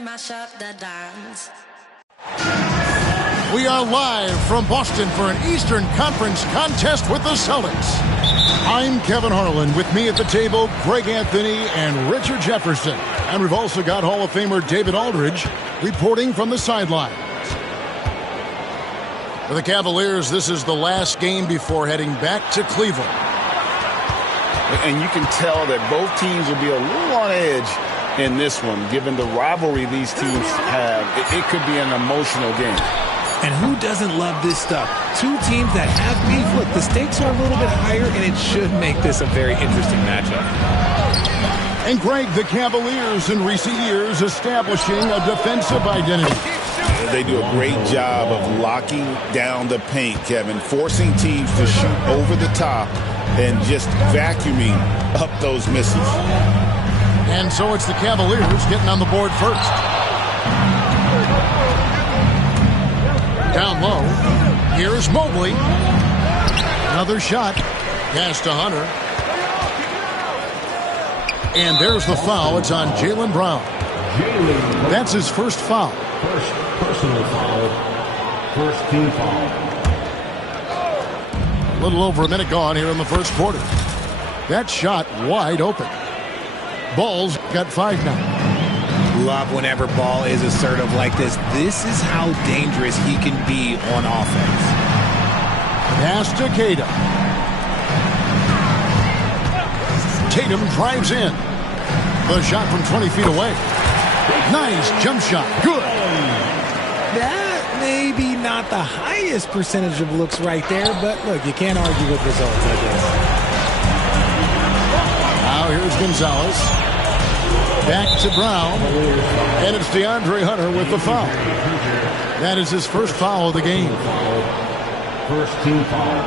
mash up the dance. We are live from Boston for an Eastern Conference contest with the Celtics. I'm Kevin Harlan. With me at the table, Greg Anthony and Richard Jefferson. And we've also got Hall of Famer David Aldridge reporting from the sidelines. For the Cavaliers, this is the last game before heading back to Cleveland. And you can tell that both teams will be a little on edge in this one, given the rivalry these teams have. It could be an emotional game. And who doesn't love this stuff? Two teams that have beef. Look, the stakes are a little bit higher, and it should make this a very interesting matchup. And Greg, the Cavaliers in recent years establishing a defensive identity. They do a great job of locking down the paint, Kevin, forcing teams to shoot over the top and just vacuuming up those misses. And so it's the Cavaliers getting on the board first. Down low. Here's Mobley. Another shot. Pass to Hunter. And there's the foul. It's on Jaylen Brown. That's his first foul. First personal foul. First team foul. A little over a minute gone here in the first quarter. That shot wide open. Ball's got 5 now. Love whenever Ball is assertive like this. This is how dangerous he can be on offense. Pass to Tatum. Tatum drives in. The shot from 20 feet away. Nice jump shot. Good. That may be not the highest percentage of looks right there, but look, you can't argue with results like this. Now here's Gonzalez. Back to Brown. And it's DeAndre Hunter with the foul. That is his first foul of the game. First team foul.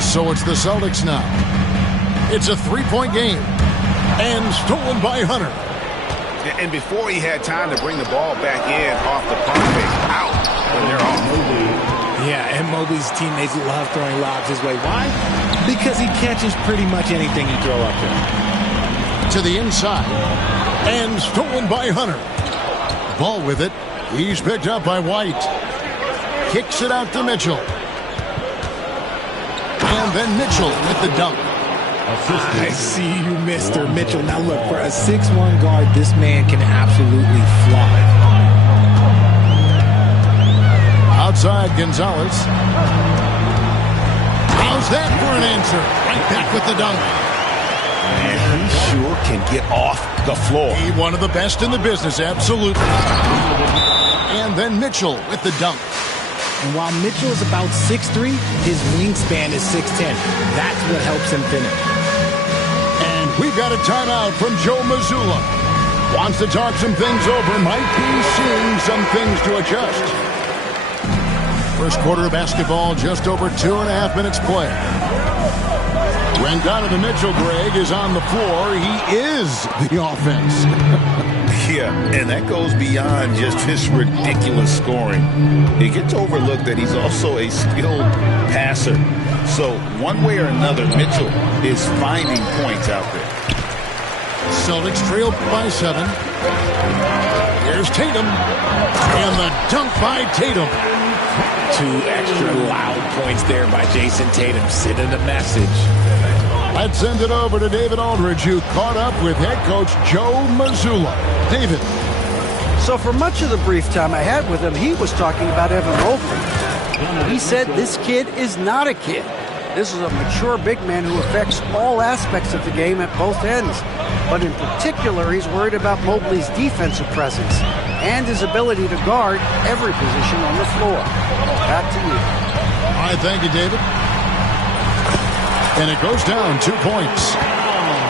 So it's the Celtics now. It's a 3-point game. And stolen by Hunter. And before he had time to bring the ball back in off the pump fake, out when they're off. Yeah, and Mobley's teammates love throwing lobs his way. Why? Because he catches pretty much anything you throw up there. To the inside. And stolen by Hunter. Ball with it. He's picked up by White. Kicks it out to Mitchell. And then Mitchell with the dunk. I see you, Mr. Mitchell. Now look, for a 6'1" guard, this man can absolutely fly. Outside, Gonzalez. How's that for an answer? Right back with the dunk. And he sure can get off the floor. He one of the best in the business, absolutely. And then Mitchell with the dunk. And while Mitchell is about 6'3", his wingspan is 6'10". That's what helps him finish. And we've got a timeout from Joe Mazzulla. Wants to talk some things over. Might be seeing some things to adjust. First quarter of basketball, just over 2.5 minutes play. When Donovan Mitchell, Greg, is on the floor, he is the offense. Yeah, and that goes beyond just his ridiculous scoring. It gets overlooked that he's also a skilled passer. So one way or another, Mitchell is finding points out there. Celtics trail by 7. Here's Tatum. And the dunk by Tatum. 2 extra loud points there by Jason Tatum, sending a message. Let's send it over to David Aldridge, who caught up with head coach Joe Mazzulla. David. So for much of the brief time I had with him, he was talking about Evan Mobley. He said this kid is not a kid. This is a mature big man who affects all aspects of the game at both ends. But in particular, he's worried about Mobley's defensive presence and his ability to guard every position on the floor. Back to you. All right, thank you, David. And it goes down 2 points.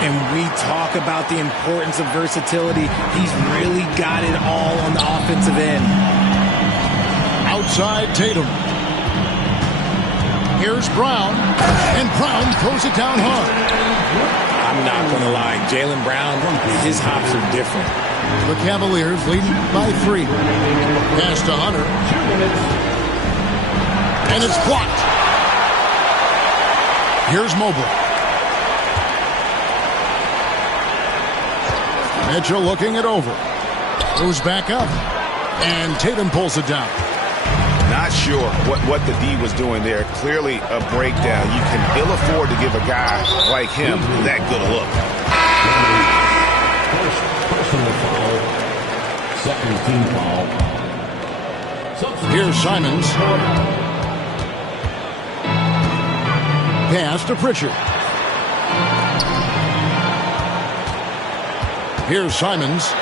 And we talk about the importance of versatility. He's really got it all on the offensive end. Outside Tatum. Here's Brown. And Brown throws it down hard. I'm not going to lie. Jaylen Brown, his hops are different. The Cavaliers leading by 3. Pass to Hunter. And it's blocked. Here's Mobley. Mitchell looking it over. Moves back up. And Tatum pulls it down. Not sure what the D was doing there. Clearly a breakdown. You can ill afford to give a guy like him that good a look. First personal foul. Second team foul. Here's Simons. Pass to Pritchard. Here's Simons.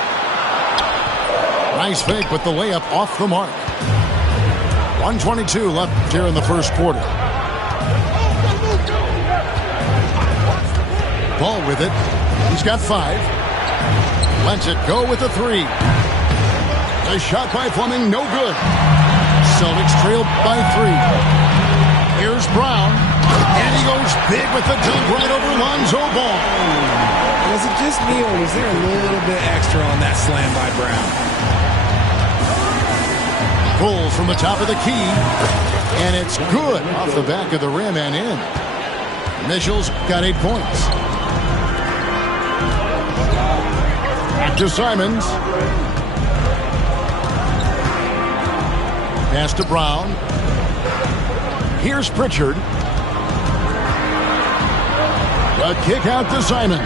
Nice fake, but the layup off the mark. 1:22 left here in the first quarter. Ball with it. He's got 5. Lets it go with a 3. A shot by Fleming, no good. Celtics trail by 3. Here's Brown. And he goes big with the dunk right over Lonzo Ball. Was it just me, or was there a little bit extra on that slam by Brown? Pulls from the top of the key. And it's good off the back of the rim and in. Mitchell's got 8 points. Back to Simons. Pass to Brown. Here's Pritchard. A kick out to Simons.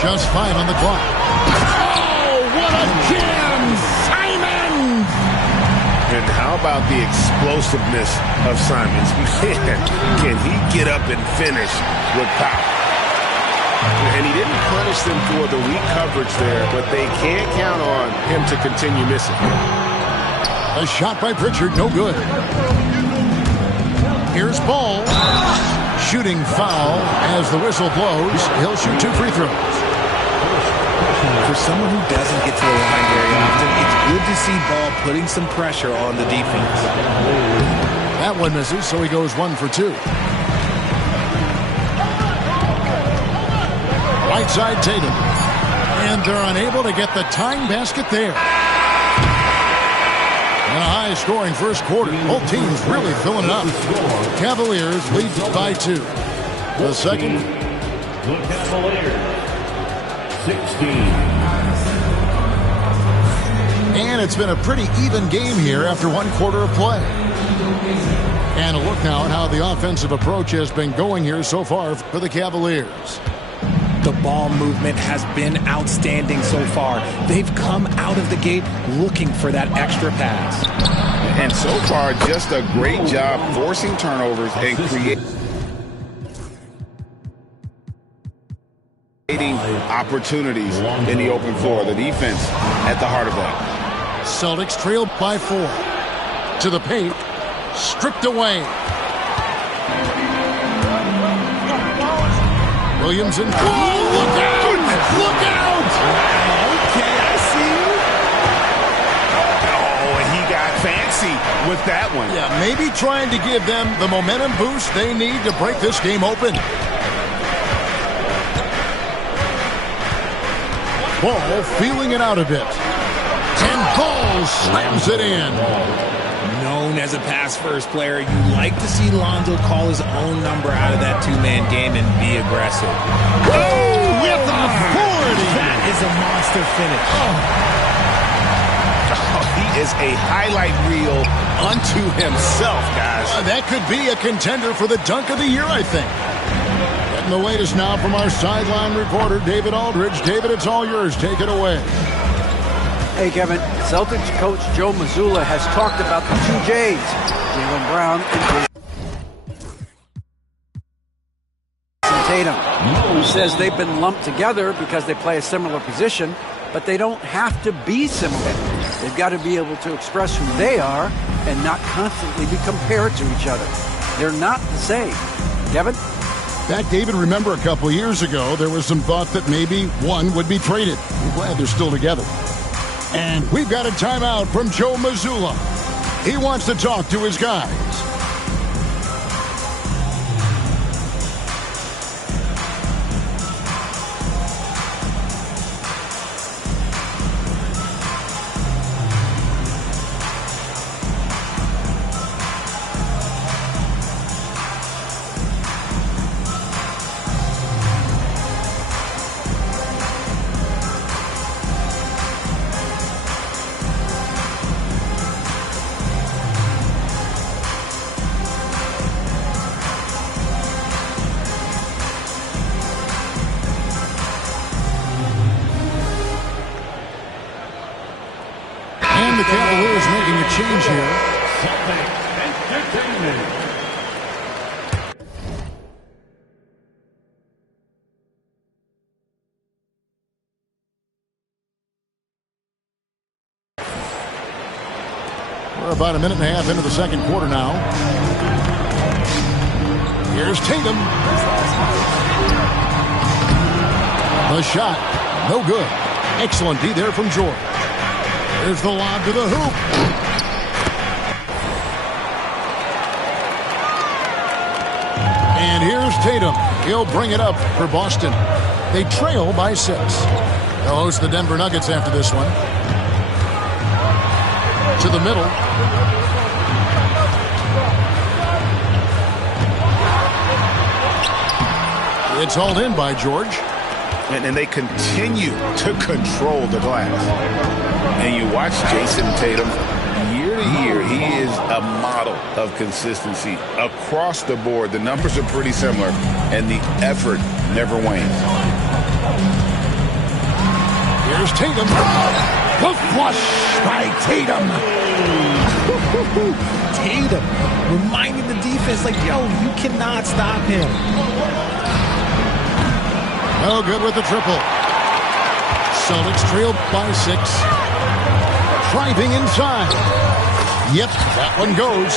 Just 5 on the clock. Oh, what a jam! Simons! And how about the explosiveness of Simons? Man, can he get up and finish with power? And he didn't punish them for the weak coverage there, but they can't count on him to continue missing. A shot by Pritchard, no good. Here's Ball. Shooting foul as the whistle blows. He'll shoot 2 free throws. For someone who doesn't get to the line very often, it's good to see Ball putting some pressure on the defense. That one misses, so he goes 1 for 2. Right side Tatum. And they're unable to get the tying basket there. And a high-scoring first quarter. Both teams really filling it up. Cavaliers lead by 2. The second. The Cavaliers, 16. And it's been a pretty even game here after 1 quarter of play. And a look now at how the offensive approach has been going here so far for the Cavaliers. The ball movement has been outstanding so far. They've come out of the gate looking for that extra pass. And so far, just a great job forcing turnovers and creating opportunities in the open floor. The defense at the heart of that. Celtics trailed by 4. To the paint. Stripped away. Williams and... Oh, look out! Look out! Okay, I see you. Oh, and he got fancy with that one. Yeah, maybe trying to give them the momentum boost they need to break this game open. Ball feeling it out a bit. And Ball slams it in. Known as a pass-first player, you like to see Lonzo call his own number out of that two-man game and be aggressive. Oh, with authority! That is a monster finish. Oh, he is a highlight reel unto himself, guys. That could be a contender for the dunk of the year, I think. Getting the latest now from our sideline reporter, David Aldridge. David, it's all yours. Take it away. Hey, Kevin, Celtics coach Joe Mazzulla has talked about the 2 J's, Jaylen Brown and Jason Tatum. He says they've been lumped together because they play a similar position, but they don't have to be similar. They've got to be able to express who they are and not constantly be compared to each other. They're not the same. Kevin? Back, David, remember a couple years ago, there was some thought that maybe one would be traded. I'm glad they're still together. And we've got a timeout from Joe Mazzulla. He wants to talk to his guys. Cavaliers making a change here. We're about a minute and a half into the second quarter now. Here's Tatum. The shot, no good. Excellent D there from George. Here's the lob to the hoop. And here's Tatum. He'll bring it up for Boston. They trail by 6. They'll host the Denver Nuggets after this one. To the middle. It's hauled in by George. And they continue to control the glass. And you watch Jason Tatum, year to year, he is a model of consistency across the board. The numbers are pretty similar, and the effort never wanes. Here's Tatum. The flush by Tatum. Tatum reminding the defense, like, yo, you cannot stop him. No good with the triple. Celtics trailed by 6. Driving inside. Yep, that one goes.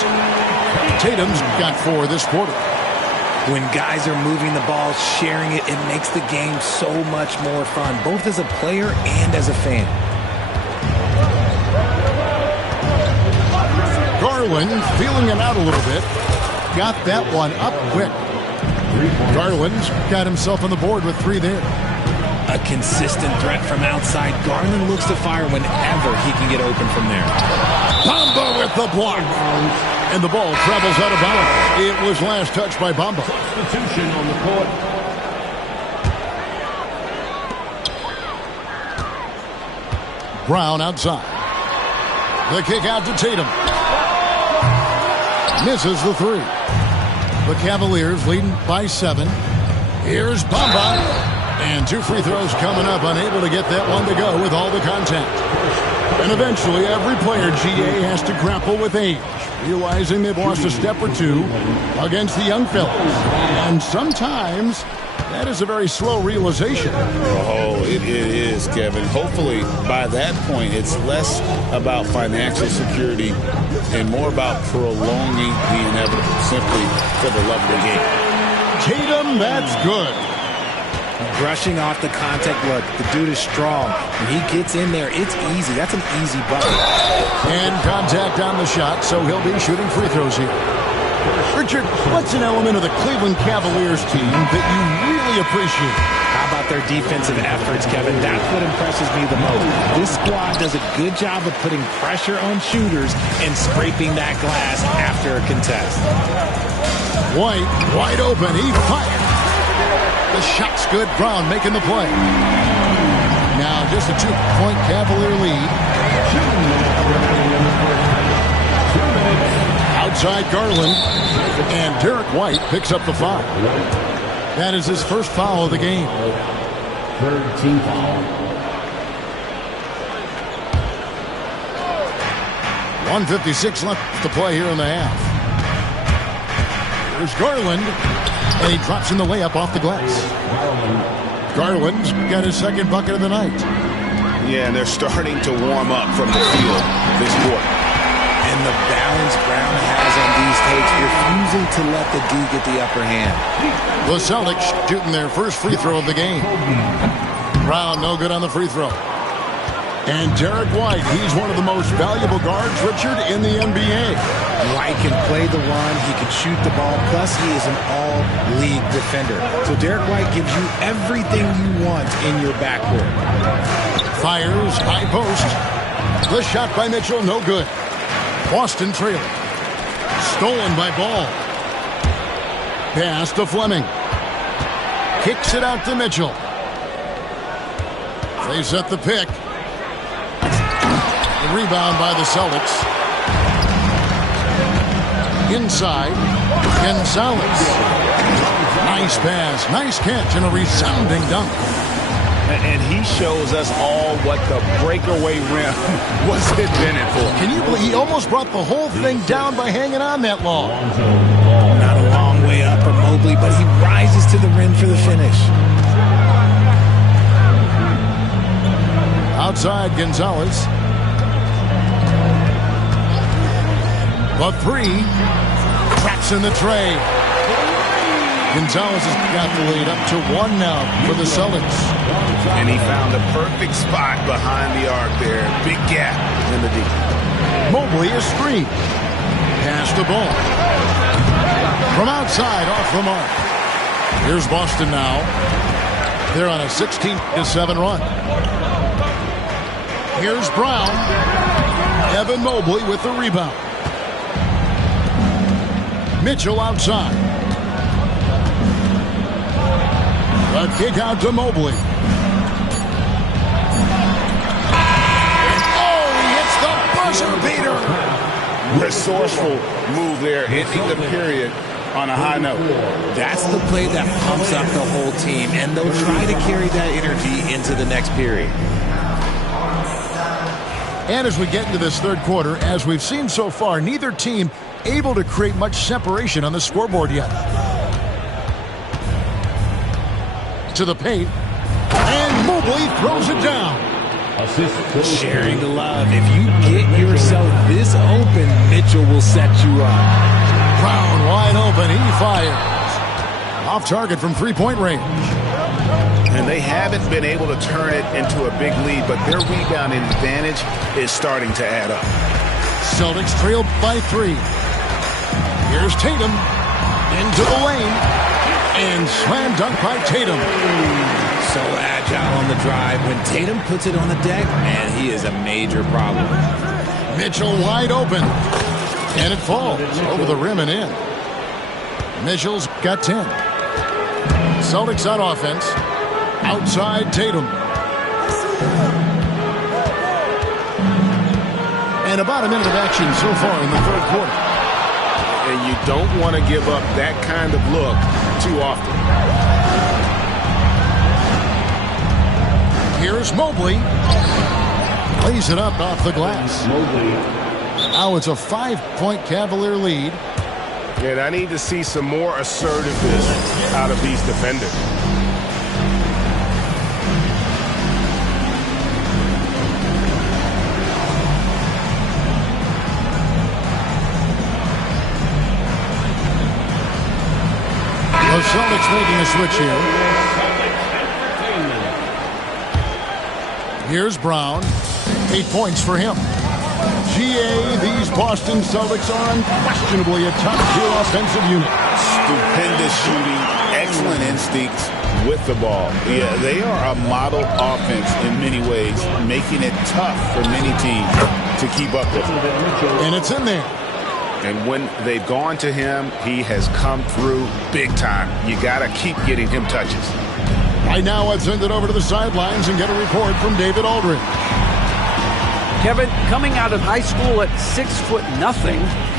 Tatum's got 4 this quarter. When guys are moving the ball, sharing it, it makes the game so much more fun, both as a player and as a fan. Garland feeling it out a little bit. Got that one up quick. Garland's got himself on the board with 3 there. A consistent threat from outside. Garland looks to fire whenever he can get open from there. Bamba with the block. And the ball travels out of bounds. It was last touched by Bamba. Substitution on the court. Brown outside. The kick out to Tatum. Misses the 3. The Cavaliers leading by 7. Here's Bamba. And 2 free throws coming up. Unable to get that one to go with all the contact. And eventually every player, GA, has to grapple with age. Realizing they've lost a step or 2 against the young fellas. And sometimes that is a very slow realization. Oh, it is, Kevin. Hopefully, by that point, it's less about financial security and more about prolonging the inevitable, simply for the love of the game. Tatum, that's good. Brushing off the contact. Look, the dude is strong. When he gets in there, it's easy. That's an easy bucket. And contact on the shot, so he'll be shooting free throws here. Richard, what's an element of the Cleveland Cavaliers team that you really appreciate? How about their defensive efforts, Kevin? That's what impresses me the most. This squad does a good job of putting pressure on shooters and scraping that glass after a contest. White, wide open. He fired. The shot's good. Brown making the play. Now just a 2-point Cavalier lead. Outside Garland. And Derek White picks up the foul. That is his first foul of the game. 3rd team foul. 1:56 left to play here in the half. Here's Garland. And he drops in the layup off the glass. Garland's got his second bucket of the night. Yeah, and they're starting to warm up from the field this quarter. And the balance Brown has on these takes, refusing to let the D get the upper hand. The Celtics shooting their first free throw of the game. Brown no good on the free throw. And Derek White, he's one of the most valuable guards, Richard, in the NBA. White can play the run, he can shoot the ball, plus he is an all-league defender. So Derek White gives you everything you want in your backcourt. Fires, high post. The shot by Mitchell, no good. Boston trailing. Stolen by Ball. Pass to Fleming. Kicks it out to Mitchell. They set the pick. The rebound by the Celtics. Inside. Gonzalez. Nice pass. Nice catch and a resounding dunk. And he shows us all what the breakaway rim was invented for. Can you believe he almost brought the whole thing down by hanging on that long? Not a long way up for Mobley, but he rises to the rim for the finish. Outside Gonzalez. The three. Traps in the tray. Gonzalez has got the lead up to 1 now for the Celtics. And he found the perfect spot behind the arc there. Big gap in the deep. Mobley is free. Pass the ball. From outside, off the mark. Here's Boston now. They're on a 16-7 run. Here's Brown. Evan Mobley with the rebound. Mitchell outside. A kick out to Mobley. Oh, he hits the buzzer beater. Resourceful move there, ending the period on a high note. That's the play that pumps up the whole team, and they'll try to carry that energy into the next period. And as we get into this third quarter, as we've seen so far, neither team able to create much separation on the scoreboard yet. To the paint, and Mobley throws it down. Sharing the love. If you get yourself this open, Mitchell will set you up. Brown wide open, he fires. Off target from three-point range. And they haven't been able to turn it into a big lead, but their rebounding advantage is starting to add up. Celtics trailed by 3. Here's Tatum into the lane. And slam dunk by Tatum. So agile on the drive. When Tatum puts it on the deck, man, he is a major problem. Mitchell wide open. And it falls over the rim and in. Mitchell's got 10. Celtics on offense. Outside Tatum. And about a minute of action so far in the third quarter. And you don't want to give up that kind of look too often. Here's Mobley. Lays it up off the glass. Now it's a 5-point Cavalier lead. And I need to see some more assertiveness out of these defenders. The Celtics making a switch here. Here's Brown. 8 points for him. GA, these Boston Celtics are unquestionably a top-tier offensive unit. Stupendous shooting, excellent instincts with the ball. Yeah, they are a model offense in many ways, making it tough for many teams to keep up with. And it's in there. And when they've gone to him, he has come through big time. You got to keep getting him touches. Right now, let's send it over to the sidelines and get a report from David Aldridge. Kevin, coming out of high school at 6'0",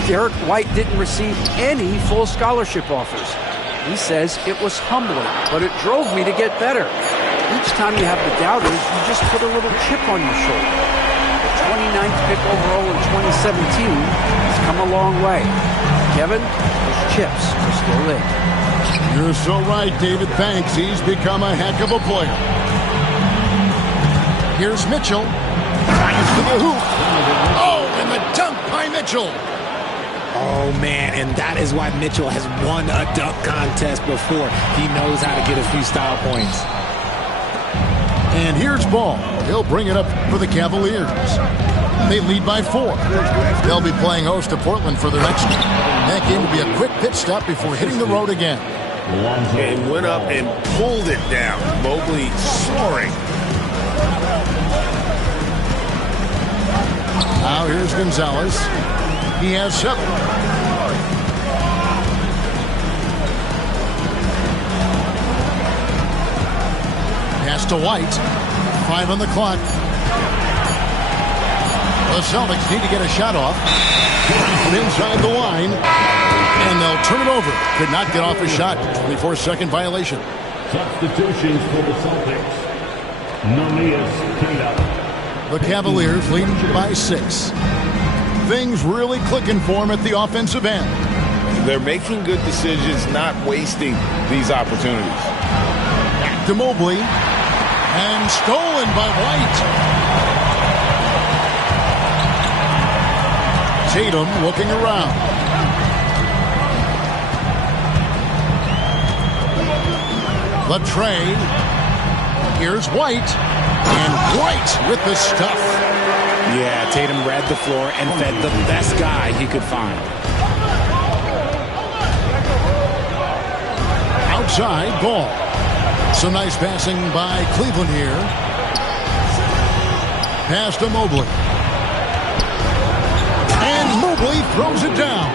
Derek White didn't receive any full scholarship offers. He says it was humbling, but it drove me to get better. Each time you have the doubters, you just put a little chip on your shoulder. The 29th pick overall in 2017 has come a long way. Kevin, those chips are still there. You're so right, David. Thanks. He's become a heck of a player. Here's Mitchell. Drives to the hoop. Oh, and the dunk by Mitchell. Oh, man, and that is why Mitchell has won a dunk contest before. He knows how to get a few style points. And here's Ball. He'll bring it up for the Cavaliers. They lead by 4. They'll be playing host to Portland for their next game. That game will be a quick pit stop before hitting the road again. And went up and pulled it down. Mobley soaring. Now here's Gonzalez. He has 7. Pass to White. 5 on the clock. The Celtics need to get a shot off. From inside the line. And they'll turn it over. Could not get off a shot. 24-second violation. Substitutions for the Celtics. Namias Queta. The Cavaliers leading by 6. Things really clicking for them at the offensive end. They're making good decisions, not wasting these opportunities. Back to Mobley. And stolen by White. Tatum looking around. The trade. Here's White. And White with the stuff. Yeah, Tatum read the floor and fed the best guy he could find. Outside ball. Some nice passing by Cleveland here. Pass to Mobley. And Mobley throws it down.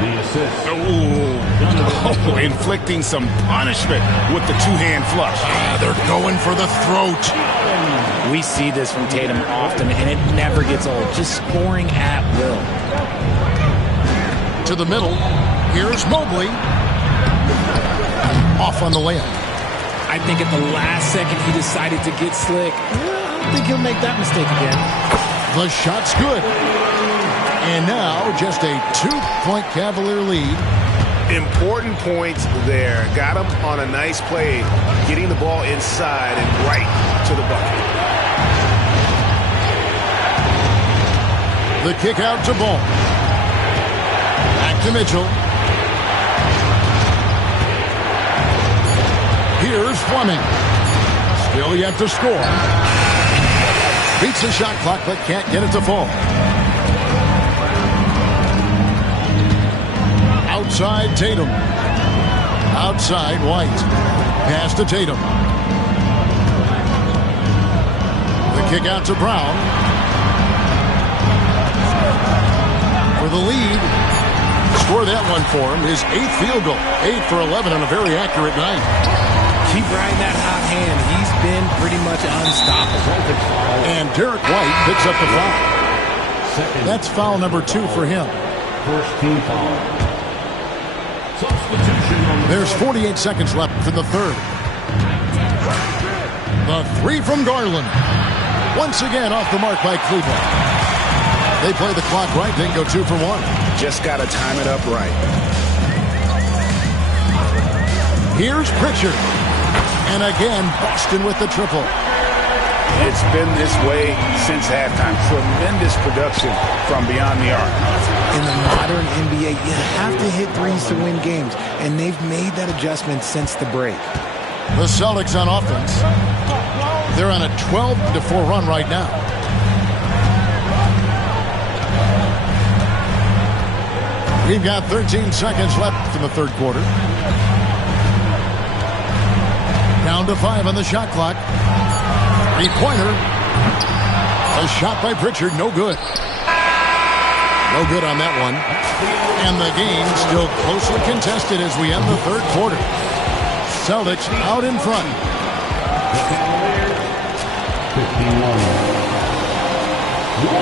The assist. Oh, inflicting some punishment with the two-hand flush. They're going for the throat. We see this from Tatum often, and it never gets old. Just scoring at will. To the middle. Here's Mobley. Off on the layup. I think at the last second he decided to get slick. I don't think he'll make that mistake again. The shot's good. And now just a 2-point Cavalier lead. Important points there. Got him on a nice play, getting the ball inside and right to the bucket. The kick out to Ball. Back to Mitchell. Here's Fleming. Still yet to score. Beats the shot clock but can't get it to fall. Outside Tatum. Outside White. Pass to Tatum. The kick out to Brown. For the lead. Score that one for him. His 8th field goal. 8 for 11 on a very accurate night. Keep riding that hot hand. He's been pretty much unstoppable. And Derek White picks up the foul. Second. That's foul number 2 for him. First team foul. Substitution on the There's 48 seconds left in the third. The 3 from Garland. Once again off the mark by Cleveland. They play the clock right, then go 2 for 1. Just got to time it up right. Here's Pritchard. And again, Boston with the triple. It's been this way since halftime. Tremendous production from beyond the arc. In the modern NBA, you have to hit threes to win games, and they've made that adjustment since the break. The Celtics on offense. They're on a 12-4 run right now. We've got 13 seconds left in the third quarter. Down to 5 on the shot clock. 3-pointer. A shot by Pritchard, no good. No good on that one. And the game still closely contested as we end the third quarter. Celtics out in front.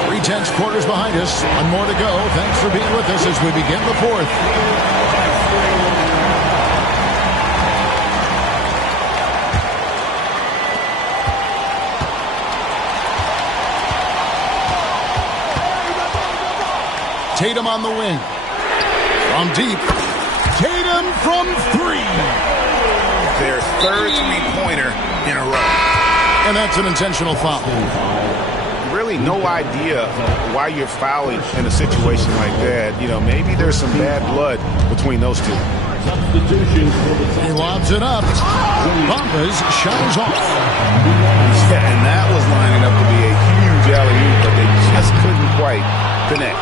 3/10 quarters behind us. One more to go. Thanks for being with us as we begin the fourth. Tatum on the wing. From deep. Tatum from 3. Their third three-pointer in a row. And that's an intentional foul. Really no idea why you're fouling in a situation like that. You know, maybe there's some bad blood between those two. substitutions for the He lobs it up. Bombas shines off. Yeah, and that was lining up to be a huge alley-oop, but they just couldn't quite connect.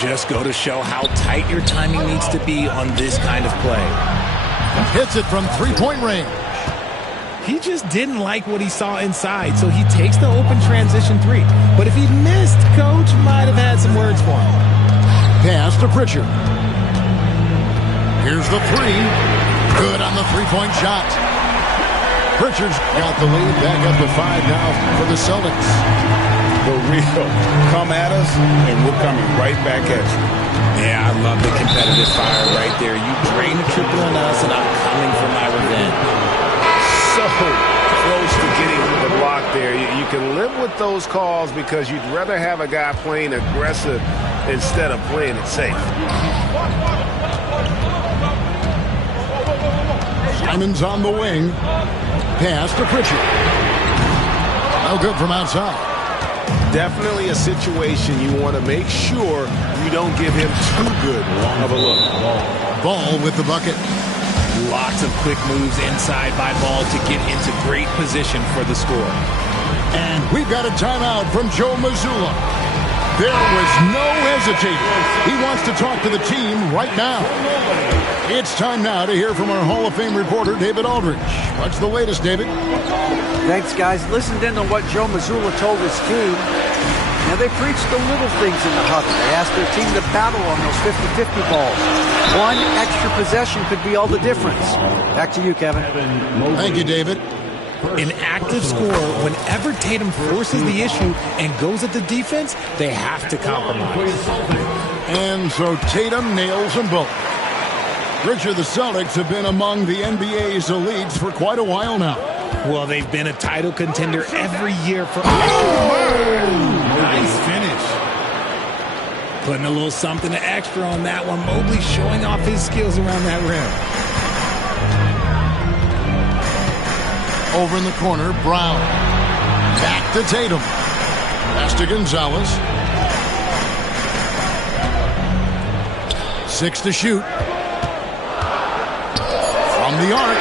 Just go to show how tight your timing needs to be on this kind of play. Hits it from three-point range. He just didn't like what he saw inside, so he takes the open transition three. But if he missed, Coach might have had some words for him. Pass to Pritchard. Here's the three. Good on the three-point shot. Pritchard's got the lead back up to 5 now for the Celtics. The real come at us, and we're coming right back at you. Yeah, I love the competitive fire right there. You drain a triple on us, and I'm coming for my revenge. So close to getting the block there. can live with those calls because you'd rather have a guy playing aggressive instead of playing it safe. Simon's on the wing. Pass to Pritchard. No good from outside. Definitely a situation you want to make sure you don't give him too good of a look. Ball with the bucket. Lots of quick moves inside by Ball to get into great position for the score. And we've got a timeout from Joe Mazzulla. There was no hesitating. He wants to talk to the team right now. It's time now to hear from our Hall of Fame reporter, David Aldridge. What's the latest, David? Thanks, guys. Listened in on what Joe Mazzulla told his team. Now, they preached the little things in the huddle. They asked their team to battle on those 50-50 balls. One extra possession could be all the difference. Back to you, Kevin. Thank you, David. An active scorer, whenever Tatum forces the issue and goes at the defense, they have to compromise. And so Tatum nails them both. Richard, the Celtics have been among the NBA's elites for quite a while now. Well, they've been a title contender every year for... Nice finish. Putting a little something extra on that one. Mobley showing off his skills around that rim. Over in the corner, Brown. Back to Tatum. Pass to Gonzalez. 6 to shoot. From the arc.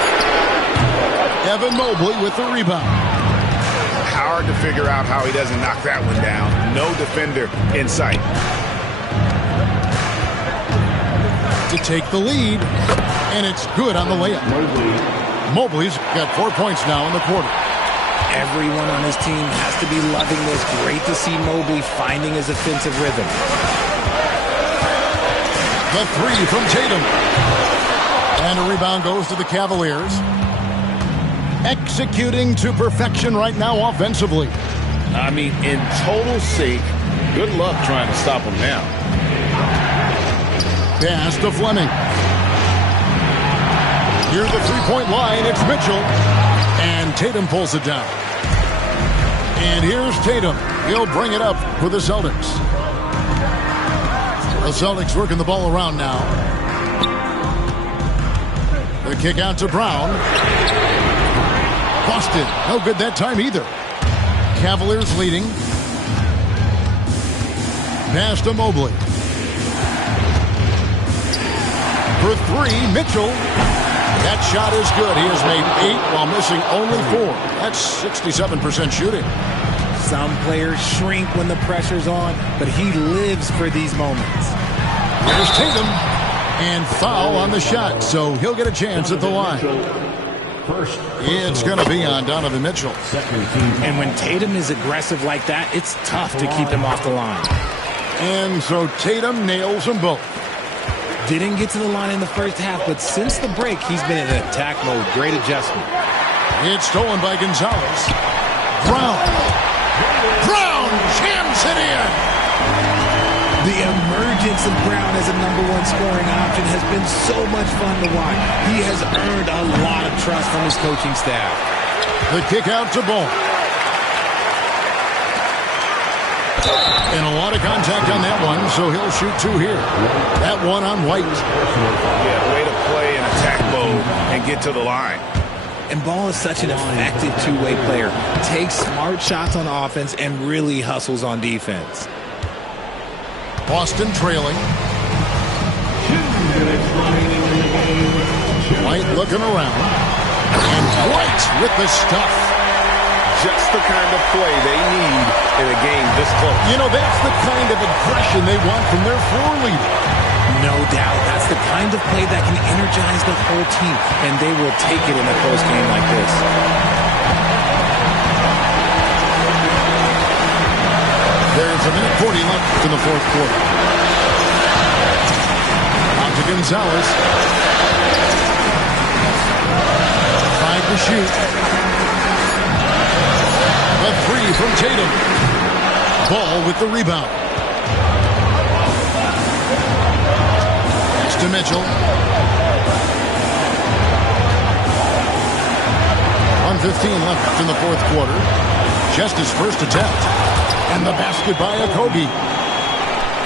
Evan Mobley with the rebound. Hard to figure out how he doesn't knock that one down. No defender in sight. To take the lead. And it's good on the layup. Mobley's got 4 points now in the quarter. Everyone on his team has to be loving this. Great to see Mobley finding his offensive rhythm. The 3 from Tatum. And a rebound goes to the Cavaliers. Executing to perfection right now offensively. I mean, in total sync. Good luck trying to stop him now. Pass to Fleming. Here's the three-point line. It's Mitchell. And Tatum pulls it down. And here's Tatum. He'll bring it up for the Celtics. The Celtics working the ball around now. The kick out to Brown. Boston. No good that time either. Cavaliers leading. Pass to Mobley. For 3, Mitchell. That shot is good. He has made 8 while missing only 4. That's 67% shooting. Some players shrink when the pressure's on, but he lives for these moments. Here's Tatum. And foul on the shot, so he'll get a chance at the line. It's going to be on Donovan Mitchell. And when Tatum is aggressive like that, it's tough to keep him off the line. And so Tatum nails them both. Didn't get to the line in the first half, but since the break, he's been in attack mode. Great adjustment. It's stolen by Gonzalez. Brown. Brown jams it in. The emergence of Brown as a #1 scoring option has been so much fun to watch. He has earned a lot of trust from his coaching staff. The kick out to Ball. And a lot of contact on that one, so he'll shoot 2 here. That one on White. Yeah, way to play in attack mode and get to the line. And Ball is such an effective two-way player. Takes smart shots on offense and really hustles on defense. Boston trailing. White looking around. And White with the stuff. Just the kind of play they need in a game this close. You know, that's the kind of aggression they want from their floor leader. No doubt. That's the kind of play that can energize the whole team, and they will take it in a close game like this. There's a minute 40 left in the fourth quarter. On to Gonzalez. 5 to shoot. A 3 from Tatum. Ball with the rebound. Pass to Mitchell. 1:15 left in the fourth quarter. just his first attempt. And the basket by Okogie.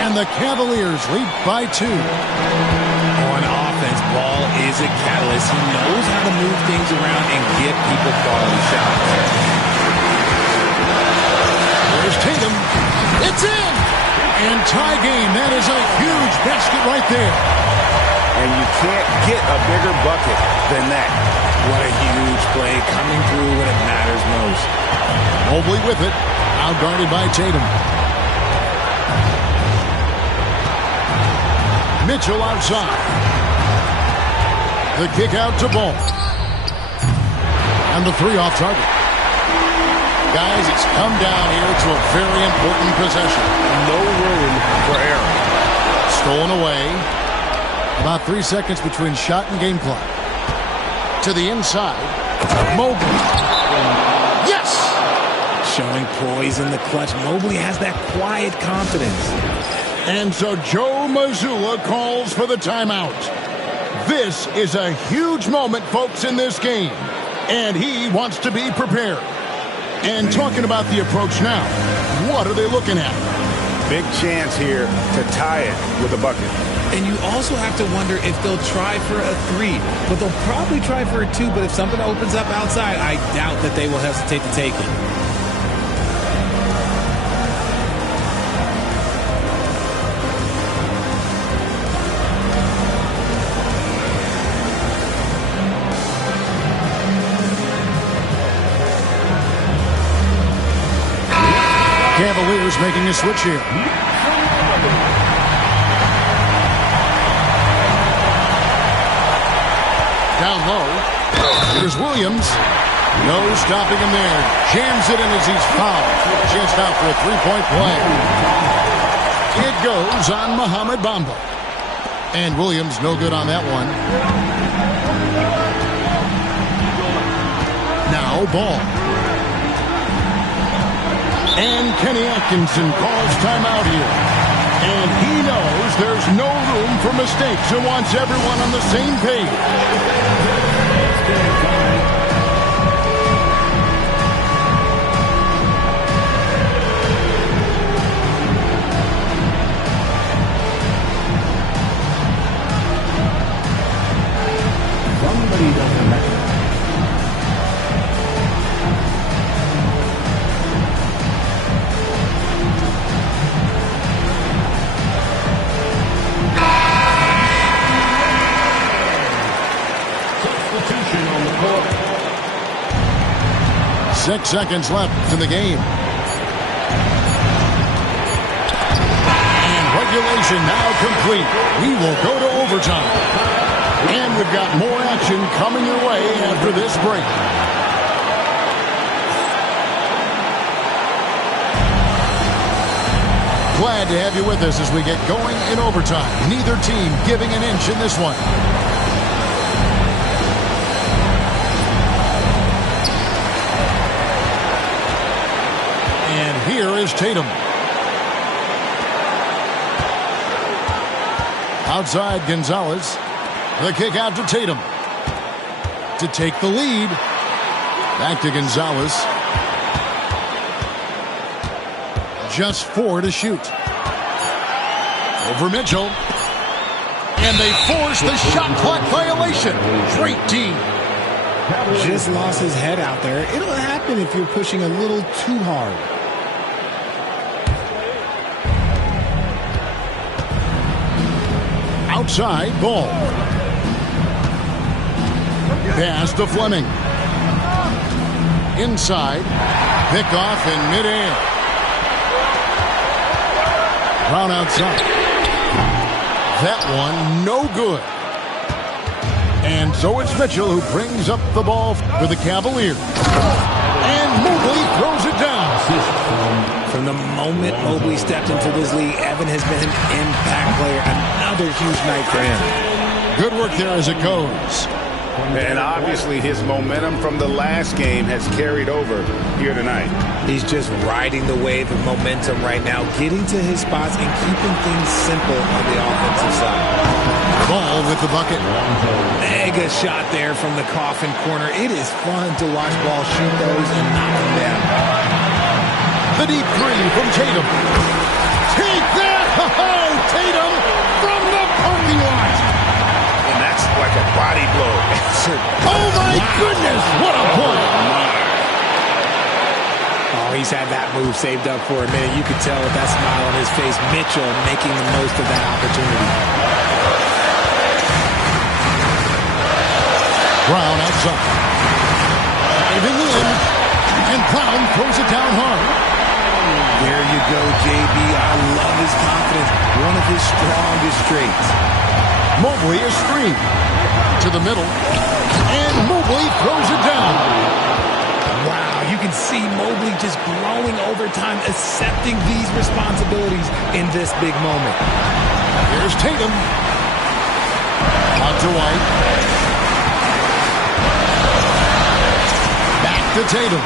And the Cavaliers lead by 2. On offense, Ball is a catalyst. He knows how to move things around and get people quality shots. There's Tatum. It's in! And tie game. That is a huge basket right there. And you can't get a bigger bucket than that. What a huge play coming through when it matters most. Mobley with it. Out guarded by Tatum. Mitchell outside. The kick out to Ball. And the 3 off target. Guys, it's come down here to a very important possession. No room for error. Stolen away. About 3 seconds between shot and game clock. To the inside. Mobley. Yes! Showing poise in the clutch. Mobley has that quiet confidence. And so Joe Mazzulla calls for the timeout. This is a huge moment, folks, in this game. And he wants to be prepared. And talking about the approach now, what are they looking at? Big chance here to tie it with a bucket. And you also have to wonder if they'll try for a 3. But they'll probably try for a 2. But if something opens up outside, I doubt that they will hesitate to take it. Cavaliers making a switch here. Down low. Here's Williams. No stopping him there. Jams it in as he's fouled. Just out for a 3-point play. It goes on Mohamed Bamba. And Williams no good on that one. Now Ball. And Kenny Atkinson calls timeout here. And he knows there's no room for mistakes and wants everyone on the same page. Somebody doesn't matter. 6 seconds left in the game. And regulation now complete. We will go to overtime. And we've got more action coming your way after this break. Glad to have you with us as we get going in overtime. Neither team giving an inch in this one. And here is Tatum. Outside Gonzalez. The kick out to Tatum. To take the lead. Back to Gonzalez. Just 4 to shoot. Over Mitchell. And they force the shot clock violation. Great D. Just lost his head out there. It'll happen if you're pushing a little too hard. Outside, Ball. Pass to Fleming. Inside. Pickoff in midair. Brown outside. That one, no good. And so it's Mitchell who brings up the ball for the Cavaliers. And Mobley throws it down. From the moment Mobley stepped into this league, Evan has been an impact player. Another huge night for him. Good work there as it goes. And obviously his momentum from the last game has carried over here tonight. He's just riding the wave of momentum right now, getting to his spots and keeping things simple on the offensive side. Ball with the bucket. Mega shot there from the coffin corner. It is fun to watch Ball shoot those and knock them down. The deep three from Tatum. Take that! Oh, Tatum from the parking lot. And that's like a body blow. Oh, my goodness. What a point. Oh, he's had that move saved up for a minute. You could tell with that smile on his face. Mitchell making the most of that opportunity. Brown outside. Driving in. And Brown throws it down hard. There you go, JB. I love his confidence. One of his strongest traits. Mobley is screened. To the middle. And Mobley throws it down. Wow, you can see Mobley just growing over time, accepting these responsibilities in this big moment. Here's Tatum. Out to White. Back to Tatum.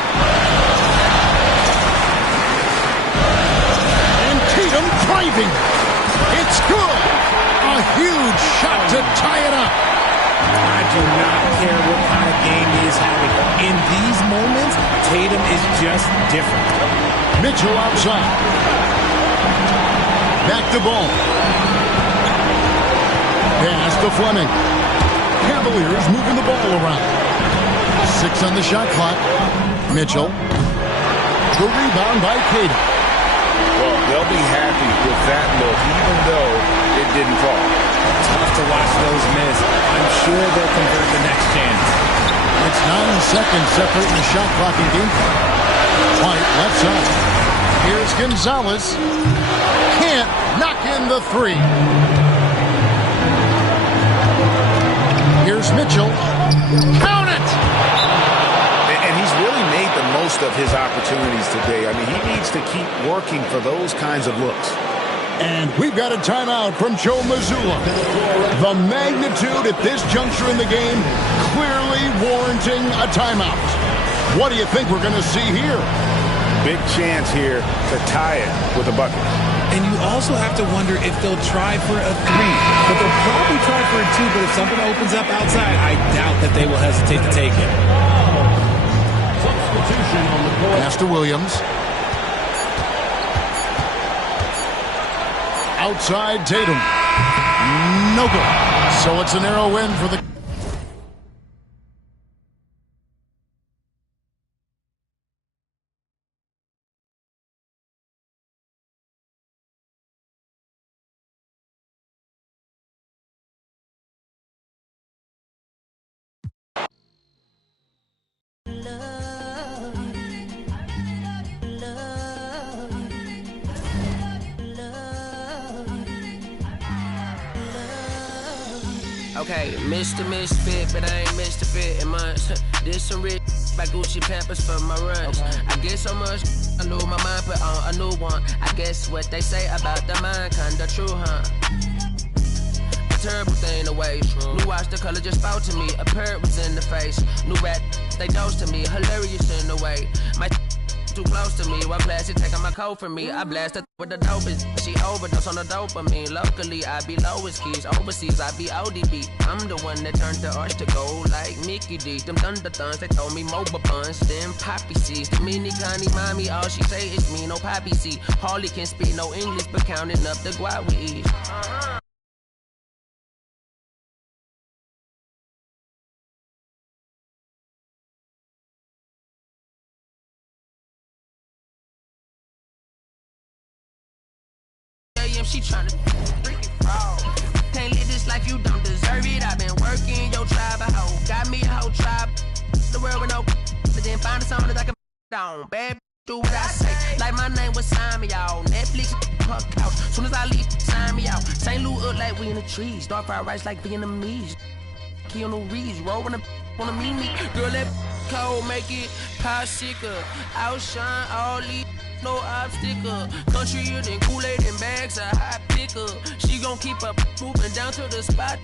And Tatum driving. It's good. A huge shot to tie it up. I do not care what kind of game he is having. In these moments, Tatum is just different. Mitchell outside. Back to Ball. Pass to Fleming. Cavaliers moving the ball around. 6 on the shot clock. Mitchell. The rebound by Tatum. Well, they'll be happy with that look, even though it didn't fall. Tough to watch those miss. I'm sure they'll convert the next chance. It's 9 seconds separating the shot clock and game clock. White left side. Here's Gonzalez. Can't knock in the three. Here's Mitchell. Count it! And he's really made the most of his opportunities today. I mean, he needs to keep working for those kinds of looks. And we've got a timeout from Joe Mazzulla. The magnitude at this juncture in the game clearly warranting a timeout. What do you think we're going to see here? Big chance here to tie it with a bucket. And you also have to wonder if they'll try for a three. But they'll probably try for a two, but if something opens up outside, I doubt that they will hesitate to take it. Substitution on the court. Pass to Williams. Outside Tatum. No good. So it's a narrow win for the... Okay, Mr. Misfit, but I ain't Mr. Fit in months. Did some rich by Gucci Pampers for my runs. I get so much, I lose my mind, put on a new one. I guess what they say about the mind, kinda true, huh? A terrible thing to waste. New watch, the color just spoke to me. A parrot was in the face. New rat, they dose to me. Hilarious in a way. My too close to me, while classy taking my coat from me. I blast her with the dopest. She overdose on the dopamine. Locally, I be lowest keys. Overseas, I be ODB. I'm the one that turned the arch to gold like Mickey D. Them thunder thuns, they told me mobile buns. Then poppy seeds. The mini Connie mommy, all she say is me, no poppy seed. Hardly can speak no English, but counting up the guap with ease. She tryna freaking fraud. Can't live this life, you don't deserve it. I've been working your tribe, a hoe. Got me a whole tribe. The world with no, but then find a song that I can down. Bad do what I say. Like my name was sign me out. Netflix, her couch. Soon as I leave, sign me out. St. Louis up like we in the trees. Dark fried rice like Vietnamese. Keanu Reeves, roll wanna meet me. Girl, that cold make it popsicle. Outshine all these. No obstacle, countryer than Kool-Aid and bags of hot pickle. She gon' keep up moving down to the spot.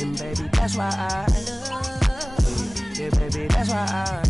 And baby, that's why I love you. Yeah, baby, that's why I